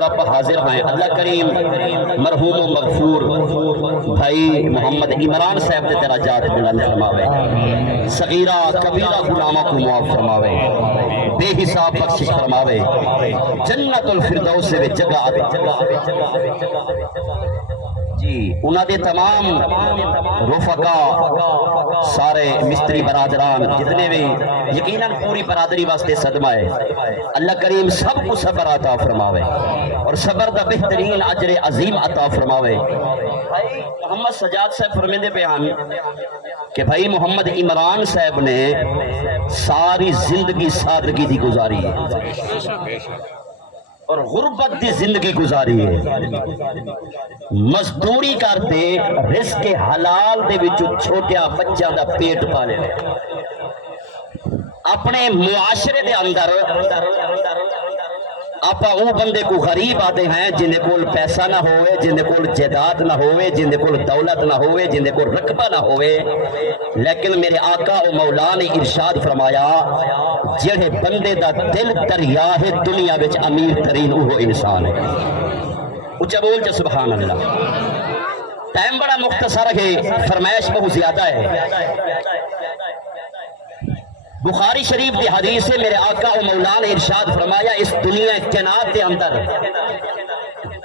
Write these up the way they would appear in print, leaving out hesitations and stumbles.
رب حاضر ہیں اللہ کریم مرحوم و مغفور بھائی محمد عمران صاحب دے درجات بلند فرماوے، صغیرہ کبیرہ غلامہ کو معاف فرماوے، بے حساب بخشش فرماوے، جنت الفردوس میں جگہ جی انہاں دے تمام رفقا سارے مستری برادران جتنے بھی یقیناً پوری برادری واسطے صدمہ ہے، اللہ کریم سب کو صبر عطا فرماوے اور صبر دا بہترین اجر عظیم عطا فرماوے۔ بھائی محمد سجاد صاحب فرمیندے بیان کہ بھائی محمد عمران صاحب نے ساری زندگی سادگی دی گزاری ہے اور غربت دی زندگی گزاری ہے، مزدوری کرتے رزق حلال دے وچوں چھوٹیا بچہ دا پیٹ پالے، اپنے معاشرے دے اندر آپ او بندے کو غریب آتے ہیں جنہیں کول پیسہ نہ ہوئے، جنہیں کول جائیداد نہ ہوئے، جنہیں کول دولت نہ ہوئے، جنہیں کول رقبہ نہ ہوئے، لیکن میرے آقا و مولا نے ارشاد فرمایا جڑے بندے دا دل دریا ہے دنیا وچ امیر ترین وہ انسان ہے۔ اچھا بول جا سبحان اللہ۔ ٹائم بڑا مختصر ہے، فرمائش بہت زیادہ ہے۔ بخاری شریف کی حدیث سے میرے آقا و مولا نے ارشاد فرمایا اس دنیا کائنات کے اندر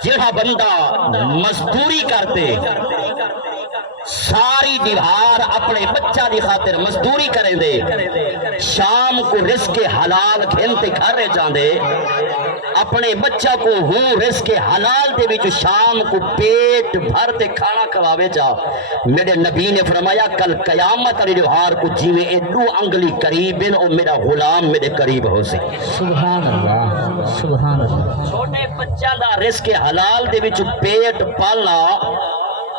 جہاں بندہ مزدوری کرتے ساری دیوار اپنے بچہ دی خاطر مزدوری کریں دے، شام کو رزق حلال کھینتے گھر رہ جاندے، اپنے بچہ کو ہوں رزق حلال دے بھی جو شام کو پیٹ بھر تے کھانا کھواوے جا، میرے نبی نے فرمایا کل قیامت علی جوہار کو جیویں ایڈو انگلی قریب ہیں اور میرا غلام میرے قریب ہو سی۔ سبحان اللہ سبحان اللہ۔ چھوٹے بچہ دا رزق حلال دے بھی جو پیٹ پالنا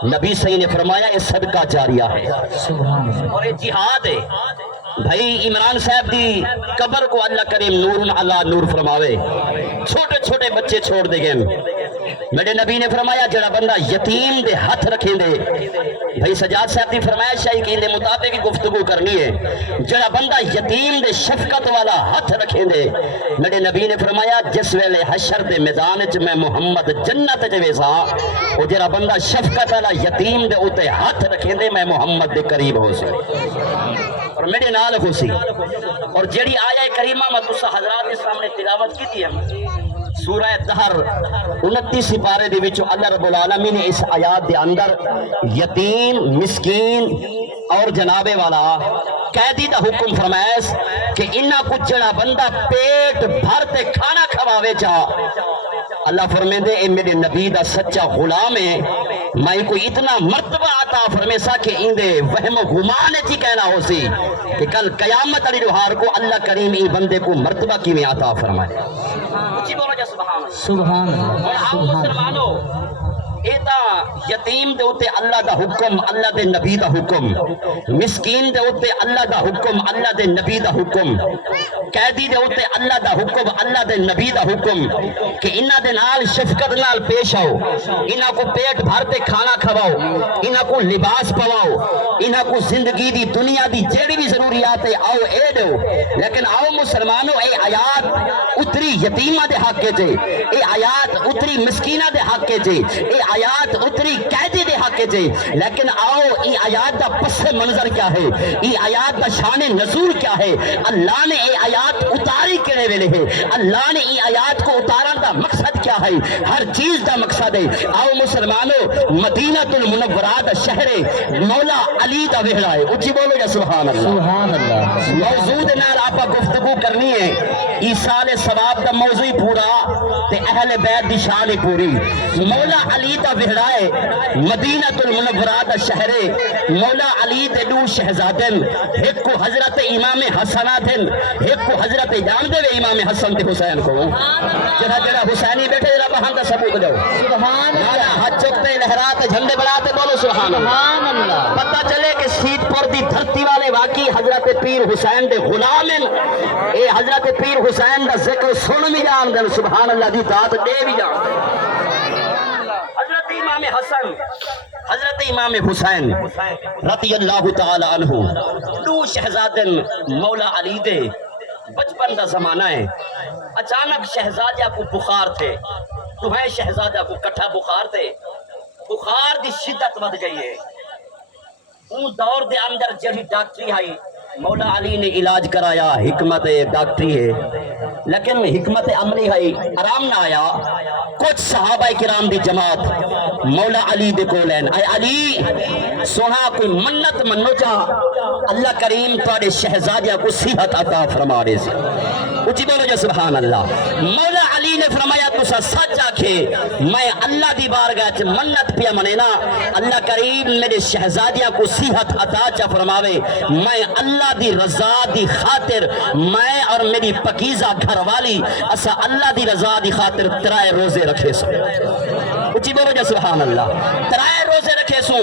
نبی صحیح نے فرمایا یہ صدقہ جاریہ ہے اور یہ جہاد ہے۔ بھائی عمران صاحب دی قبر کو اللہ کریم نور اللہ نور فرماوے، چھوٹے چھوٹے بچے چھوڑ دے گئے۔ میرے نبی نے فرمایا جڑا بندہ یتیم دے ہاتھ رکھیں دے، بھائی سجاد صاحب دی فرمائش ہے کہ اندے مطابق کی گفتگو کرنی ہے، جڑا بندہ یتیم دے شفقت والا ہاتھ رکھیں دے، میرے نبی نے فرمایا جس ویلے حشر دے میدان چ میں محمد جنت چ ویسا، او جڑا بندہ شفقت والا یتیم دے اوتے ہاتھ رکھیں دے میں محمد دے قریب ہو سی اور میرے نال ہو سی۔ اور جڑی آیہ کریمہ میں تسا حضرات کے سامنے تلاوت کی تھی سورہ دہر 29 سپارے دے وچوں اللہ رب العالمین نے اس آیات دے اندر یتیم مسکین اور جنابے والا قیدی دا حکم فرمائس کہ انہاں کو جڑا بندہ پیٹ بھر تے کھانا کھواوے جا، اللہ فرمیندے اے میرے نبی دا سچا غلام ہے، میں کوئی اتنا مرتبہ عطا فرمیسا کہ اندے وہم و گمان چی کہنا ہو سی کہ کل قیامت علی جوہار کو اللہ کریم ای بندے کو مرتبہ کی میں عطا فرمائے۔ اچھی بولو جا سبحان اللہ۔ اور آؤ مسلمانوں ایتا یتیم دے ہوتے اللہ دا حکم اللہ دے نبی دا حکم، مسکین دے ہوتے اللہ دا حکم اللہ دے نبی دا حکم، قیدی دے ہوتے اللہ دا حکم اللہ دے نبی دا حکم کہ انہاں دے نال شفقت نال پیش آؤ، انہاں کو پیٹ بھرتے کھانا کھواؤ، انہاں کو لباس پواؤ، انہاں کو زندگی دی دنیا دی جیڑی بھی ضروریات ہے آؤ اے دو، لیکن آؤ مسلمانوں اے آیات اتری یتیمہ دے حق کے جے، اے آیات اتری مسکینہ دے حق کے جے، اے آیات اتری قیدی دے حق جے، لیکن آؤ ای آیات دا پس منظر کیا ہے، ای آیات دا شان نزول کیا ہے، اللہ نے اے آیات اتاری کیڑے ویلے ہے، اللہ نے ای آیات کو اتارن دا مقصد کیا ہے، ہر چیز دا مقصد ہے۔ آؤ مسلمانوں مدینہ المنورہ دا شہر مولا علی دا وہڑا ہے، اچھی بولو یا سبحان اللہ۔ سبحان اللہ۔ موضوع دے نال آپا گفتگو کرنی ہے، ایصال ثواب دا موضوع پورا تے اہل بیت دی شان پوری، مولا علی دا وہڑا ہے، مدینہ المنورہ دا شہر مولا علی دے دو شہزادن، ایک کو حضرت امام حسن دن، ایک کو حضرت جان دے امام حسن تے حسین کو، جڑا جڑا حسینی بیٹھے جڑا بہن دا ثبوت دو، سبحان اللہ۔ ہاتھ چکتے لہراتے جھنڈے بڑھاتے بولو سبحان اللہ۔ پتہ چلے کہ سیت پر دی دھرتی والے واقعی حضرت پیر حسین دے غلام ہیں، اے حضرت پیر حسین دا ذکر سن بھی جان دن، سبحان اللہ دی ذات دے بھی جان۔ حضرت امام حسن حضرت امام حسین رضی اللہ تعالی عنہ دو شہزادن مولا علی دے بچپن دا زمانہ ہے، اچانک شہزادیہ کو بخار تھے، تو ہے شہزادہ کو کٹھا بخار دے بخار دی شدت ود گئی ہے اون دور دے اندر جڑی ڈاکٹری آئی مولا علی نے علاج کرایا حکمت ڈاکٹری ہے لیکن حکمت عملی ہے آرام نہ آیا کچھ صحابہ کرام دی جماعت مولا علی دے کولین اے علی سونا کوئی منت منو چا اللہ کریم تواڈے شہزادیاں کو صحت عطا فرما دے سی اچھی بولو جو سبحان اللہ مولا علی نے فرمایا تو سچ آکھے میں اللہ دی بارگاہ چ منت پیا منے نا اللہ کریم میرے شہزادیاں کو صحت عطا چا فرماوے میں اللہ دی رضا دی خاطر میں اور میری پکیزہ گھر والی اسا اللہ دی رضا دی خاطر ترائے روزے رکھے سو اچھی بولو جو سبحان اللہ ترائے روزے رکھے سو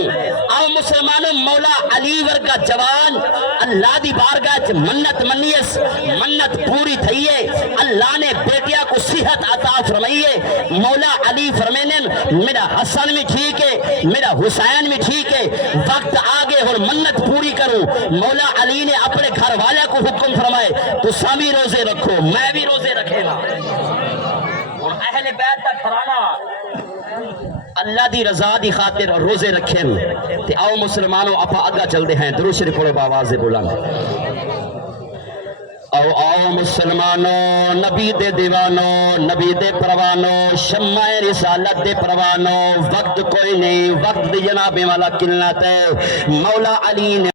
آؤ مسلمانوں مولا علی ورگا جوان اللہ دی بارگاہ چ منت منیس منت پوری تھئیے اللہ نے بیٹیا کو صحت عطا فرمائیے مولا علی فرمینن میرا حسن بھی ٹھیک ہے میرا حسین بھی ٹھیک ہے وقت آگے اور منت پوری کروں مولا علی نے اپنے گھر والے کو حکم فرمائے تو سبھی روزے رکھو میں بھی روزے رکھے گا اور اہل بیت کا گھرانہ اللہ دی رضا دی خاطر روزے رکھیں تے آؤ مسلمانوں اپا آگا چل دے ہیں درود شریف پڑھو باواز بلند آؤ مسلمانوں نبی دے دیوانوں نبی دے پروانوں شمع رسالت دے پروانوں وقت کوئی نہیں وقت دی جناب والا قلت ہے مولا علی نے